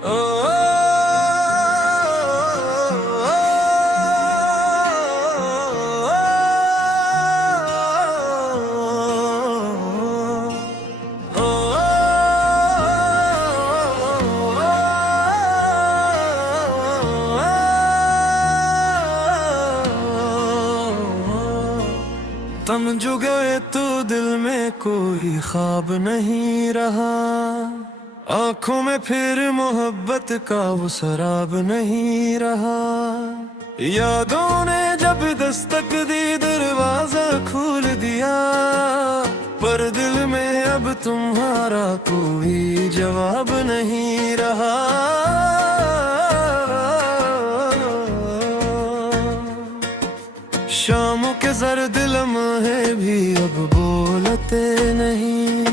ओ, समझ गए तो दिल में कोई ख्वाब नहीं रहा, आंखों में फिर मोहब्बत का वो शराब नहीं रहा। यादों ने जब दस्तक दी दरवाजा खोल दिया, पर दिल में अब तुम्हारा कोई जवाब नहीं रहा। शामों के जर्द लम्हे भी अब बोलते नहीं,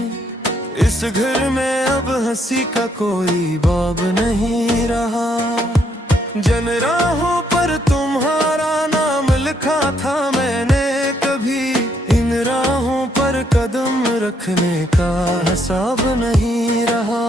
इस घर में अब हंसी का कोई बाब नहीं रहा। जन राहों पर तुम्हारा नाम लिखा था मैंने कभी, इन राहों पर कदम रखने का हिसाब नहीं रहा।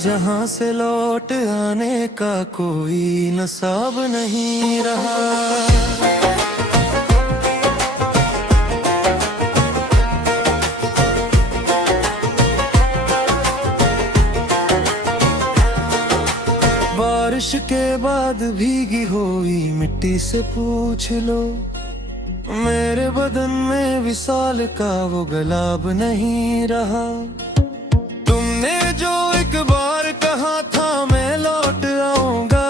जहाँ से लौट आने का कोई नसाब नहीं रहा। बारिश के बाद भीगी हुई मिट्टी से पूछ लो, मेरे बदन में विशाल का वो गुलाब नहीं रहा। तुमने जो एक बार कहा था मैं लौट आऊंगा,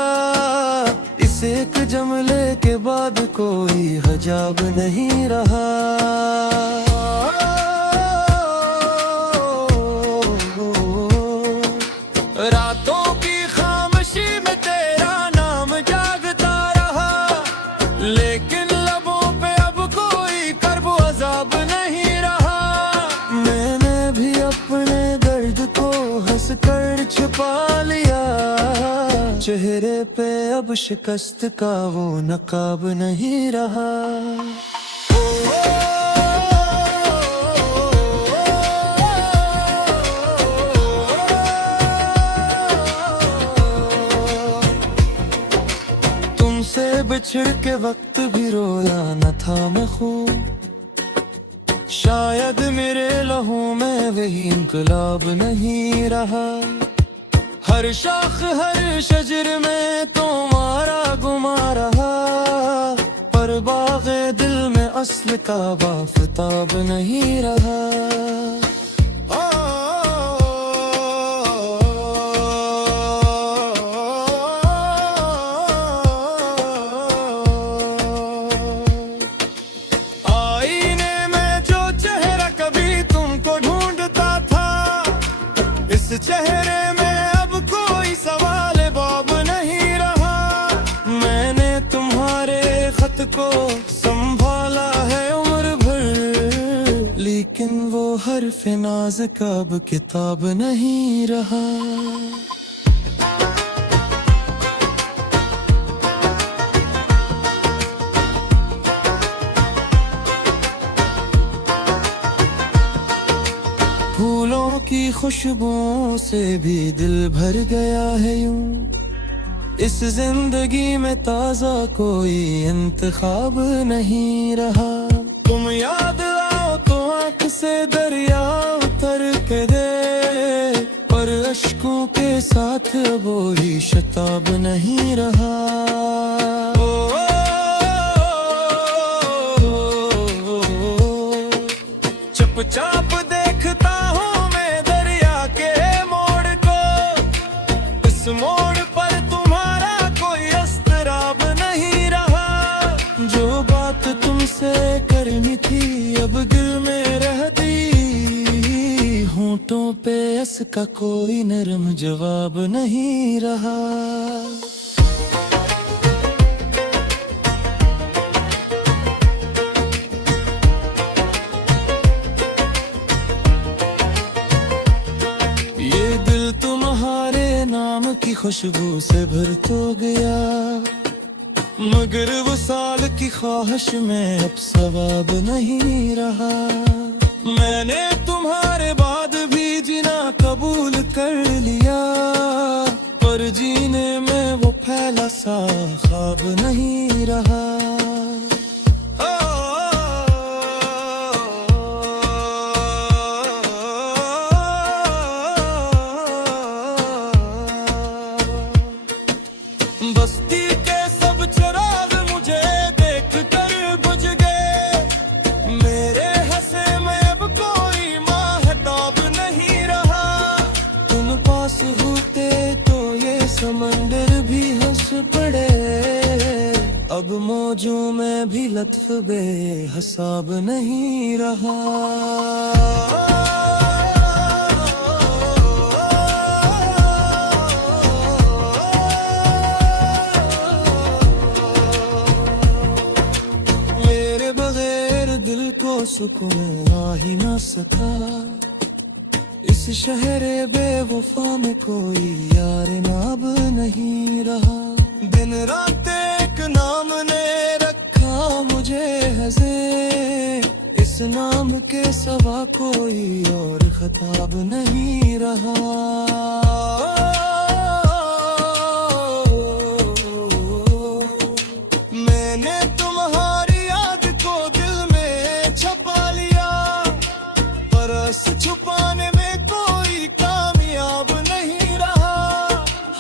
इस एक जमले के बाद कोई हजाब नहीं रहा। रातों की खामोशी में तेरा नाम जागता रहा, लेकिन लबों पे अब कोई कर्ब अज़ाब नहीं रहा। मैंने भी अपने दर्द को हंस कर छुपा लिया, चेहरे पे अब शिकस्त का वो नकाब नहीं रहा। तुमसे बिछड़ के वक्त भी रोया न था मैं खूब, शायद मेरे लहू में वही इंकलाब नहीं रहा। हर शाख हर शजर में तुम्हारा गुमा रहा, पर बाग़े दिल में अस्ल का आफताब नहीं रहा। इस चेहरे में अब कोई सवाल बाब नहीं रहा। मैंने तुम्हारे खत को संभाला है उम्र भर, लेकिन वो हर्फ नाज़ का अब किताब नहीं रहा। फूलों की खुशबुओं से भी दिल भर गया है यूं, इस जिंदगी में ताज़ा कोई इंतखाब नहीं रहा। तुम याद आओ तो आँख से दरिया उतर के दे, पर अश्कों के साथ वो ही शताब नहीं रहा। चुपचाप देखता हूँ मैं दरिया के मोड़ को, इस मोड़ पर तुम्हारा कोई अस्तराब नहीं रहा। जो बात तुमसे करनी थी अब दिल में रहती, होंठों पे इसका कोई नरम जवाब नहीं रहा। की खुशबू से भर तो गया, मगर वो साल की ख्वाहिश में अब सवाब नहीं रहा। मैंने तुम्हारे बाद भी जीना कबूल कर लिया, पर जीने में वो फैला सा ख्वाब नहीं रहा। बस्ती के सब चिराग मुझे देख कर बुझ गए, मेरे हंसे में अब कोई माहताब नहीं रहा। तुम पास होते तो ये समंदर भी हंस पड़े, अब मौजों में भी लत्फ बेहिसाब नहीं रहा। दिल को सुकून आ ही ना सका, इस शहर बेवफा में कोई यार नाब नहीं रहा। दिन रात एक नाम ने रखा मुझे हज़े, इस नाम के सिवा कोई और खताब नहीं रहा। मैंने तुम्हारी याद को दिल में छपा लिया, पर रस छुपाने में कोई कामयाब नहीं रहा।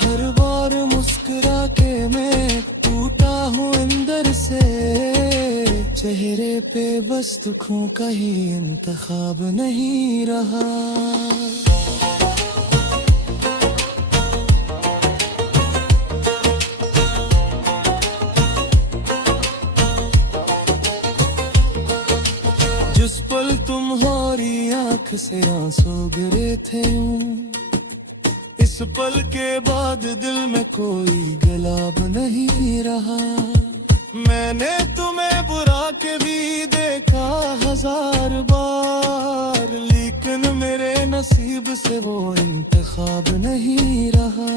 हर बार मुस्कुरा के मैं टूटा हूँ अंदर से, चेहरे पे बस दुखों का ही इंतखाब नहीं रहा। जिस पल तुम्हारी आंख से आंसू गिरे थे, इस पल के बाद दिल में कोई गुलाब नहीं रहा। मैंने तुम्हें बुरा के भी देखा 1000 बार, लेकिन मेरे नसीब से वो इंतखाब नहीं रहा।